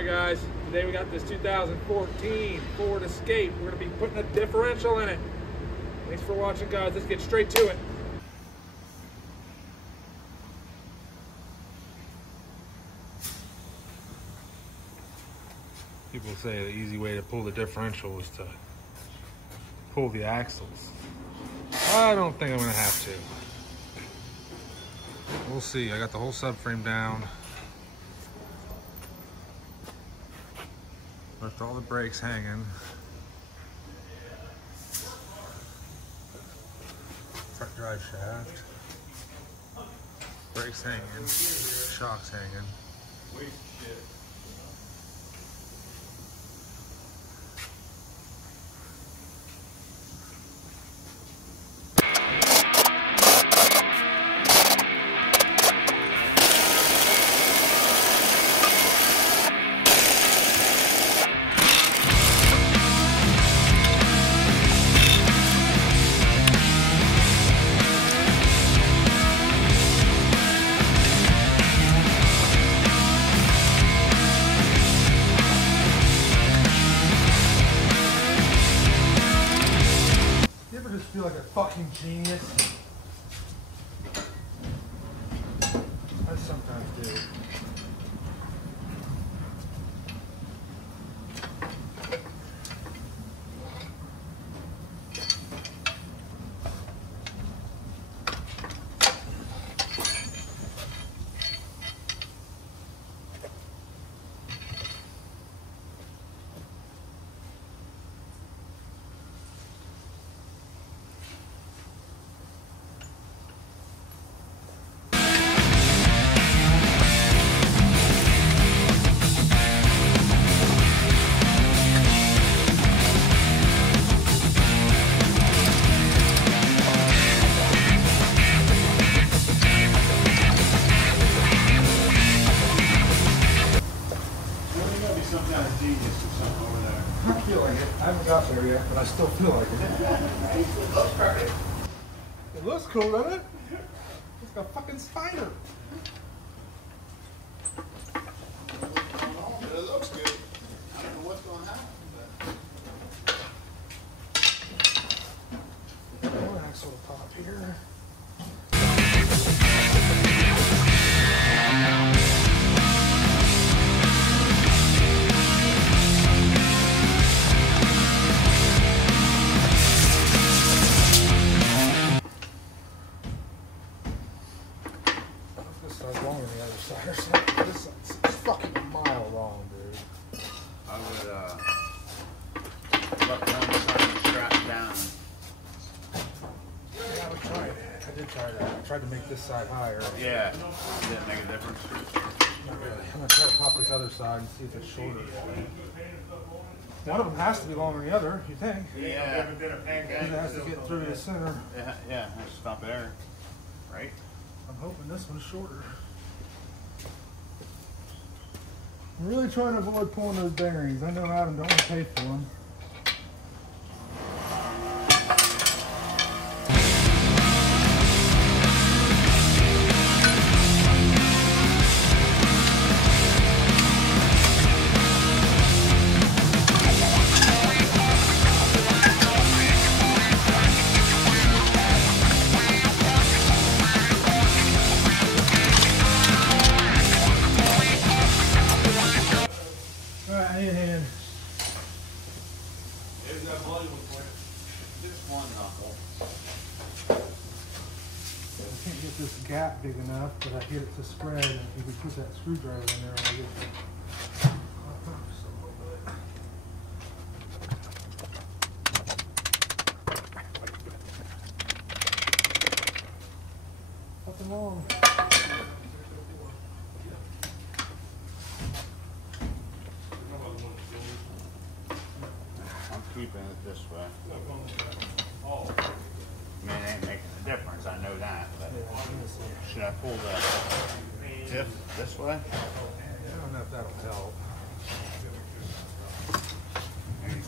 Alright guys, today we got this 2014 Ford Escape. We're going to be putting a differential in it. Thanks for watching guys, let's get straight to it. People say the easy way to pull the differential is to pull the axles. I don't think I'm going to have to. We'll see. I got the whole subframe down. Left all the brakes hanging. Front drive shaft. Brakes hanging. Shocks hanging. Feel like a fucking genius. I sometimes do. I feel like it. I haven't got there yet, but I still feel like it. It looks cool, doesn't it? It's like a fucking spider. It looks good. I don't know what's going to happen. One axle top here. Long on the other side. This side's fucking a mile long, dude. I would let one side strap down. Yeah, I tried. I did try that. I tried to make this side higher. Yeah. Did it make a difference? Not really. I'm gonna try to pop this other side and see if it's shorter. One of them has to be longer than the other, you think? Yeah. It has to get through the center. Yeah. Stop there. Right? I'm hoping this one's shorter. I'm really trying to avoid pulling those bearings. I know Adam don't want to pay for them. Hand. There's that bloody one for you. Just one knuckle. I can't get this gap big enough, but I get it to spread. And if you could put that screwdriver in there, I'll get it. Nothing wrong. Keeping it this way. I mean, it ain't making a difference, I know that, but should I pull the diff this way? I don't know if that'll help. There you go.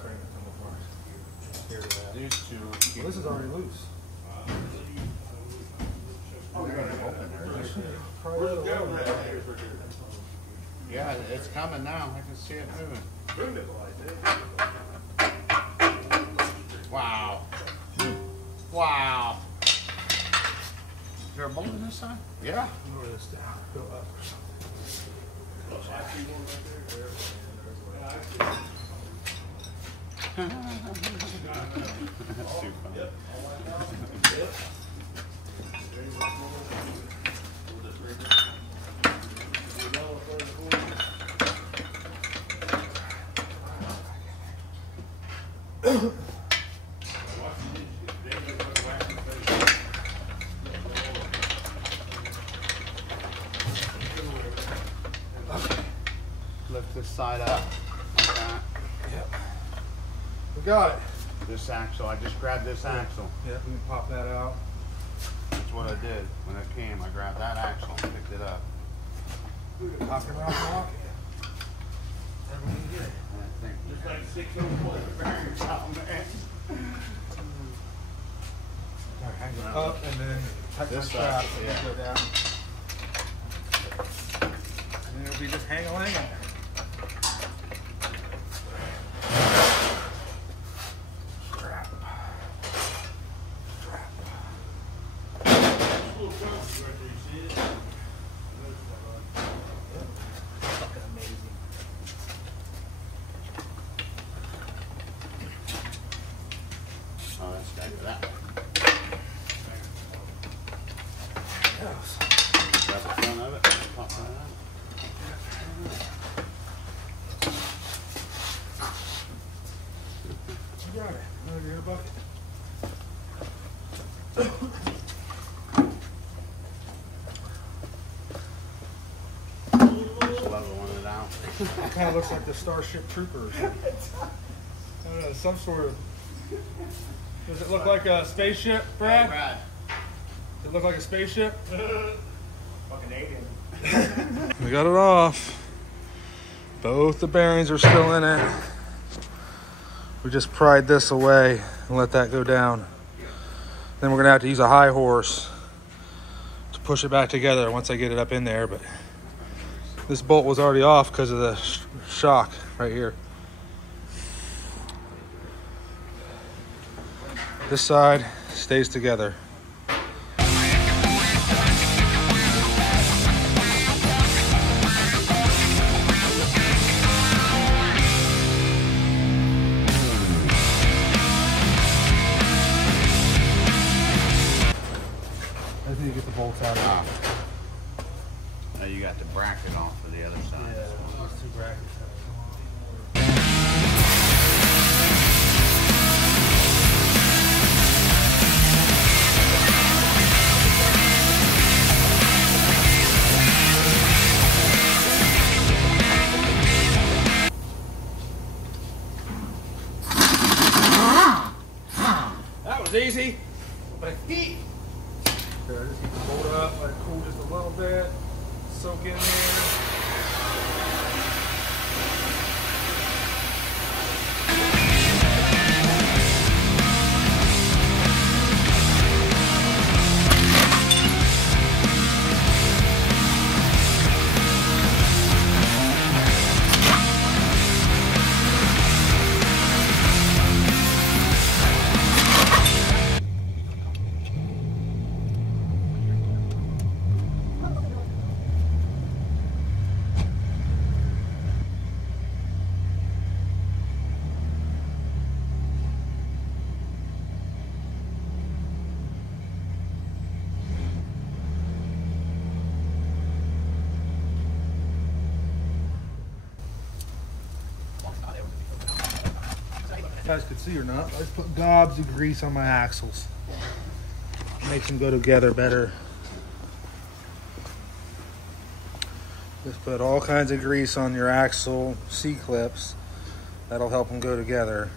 crank it come apart. Here to that. These two. Well, this is already loose. Oh, they're gonna open there. Probably the other way. Yeah, it's coming now. I can see it moving. Wow. Wow. Is there a bolt on this side? Yeah. Lower this down. Go up or something. That's too funny. Lift this side up like that. Yep. We got it. This axle, I just grabbed this axle. Yep, we can pop that out. That's what I did when it came. I grabbed that axle and picked it up. Knock it around the lock. Everything good. Just like 604 bearings out, man. Hang it up and then tighten the This strap side, and yeah. go down. And then it'll be just hang-a-lang in there. Strap. Strap. Fucking amazing. Oh, that's back to that one. Yes. Grab the front of it, pop that out. You got it. Over your bucket. Just leveling it out. It kind of looks like the Starship Troopers. I don't know, some sort of. Does it look like a spaceship, Brad? Brad. Does it look like a spaceship? Fucking alien. We got it off. Both the bearings are still in it. We just pried this away and let that go down. Then we're gonna have to use a high horse to push it back together once I get it up in there. But this bolt was already off because of the shock right here. This side stays together. I need to get the bolts out of it. Now you got the bracket off for the other side. Yeah, those two brackets. That was easy, but heat. There, just keep the bolt up, let it cool just a little bit, soak in there. You guys could see or not, I just put gobs of grease on my axles. Makes them go together better. Just put all kinds of grease on your axle C-clips. That'll help them go together.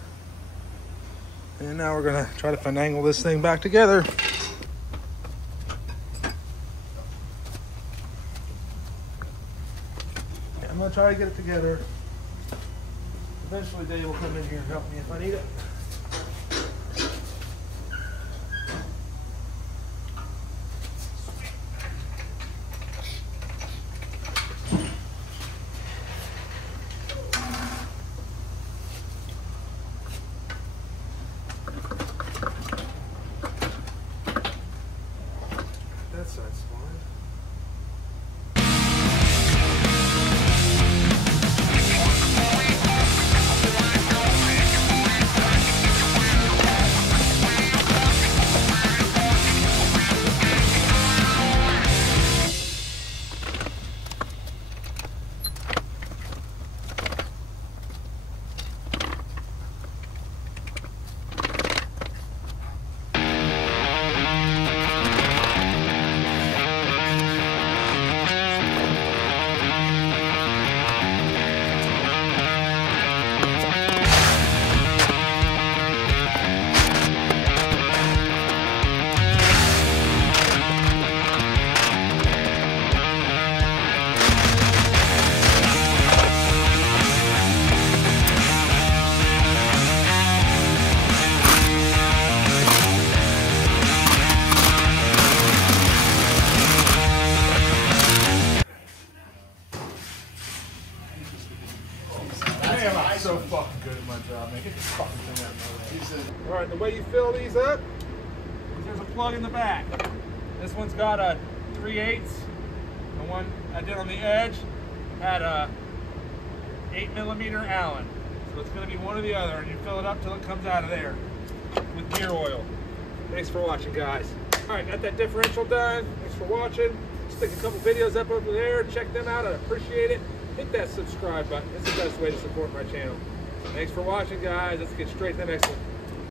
And now we're gonna try to finagle this thing back together. I'm gonna try to get it together. Eventually Dave will come in here and help me if I need it. That side's fine. Damn, I'm so fucking good at my job, man. Get this fucking thing out of my way. Alright, the way you fill these up is there's a plug in the back. This one's got a 3/8. The one I did on the edge had a 8mm Allen. So it's going to be one or the other, and you fill it up till it comes out of there with gear oil. Thanks for watching, guys. Alright, got that differential done. Thanks for watching. Stick a couple videos up over there. Check them out. I appreciate it. Hit that subscribe button. It's the best way to support my channel. Thanks for watching, guys. Let's get straight to the next one.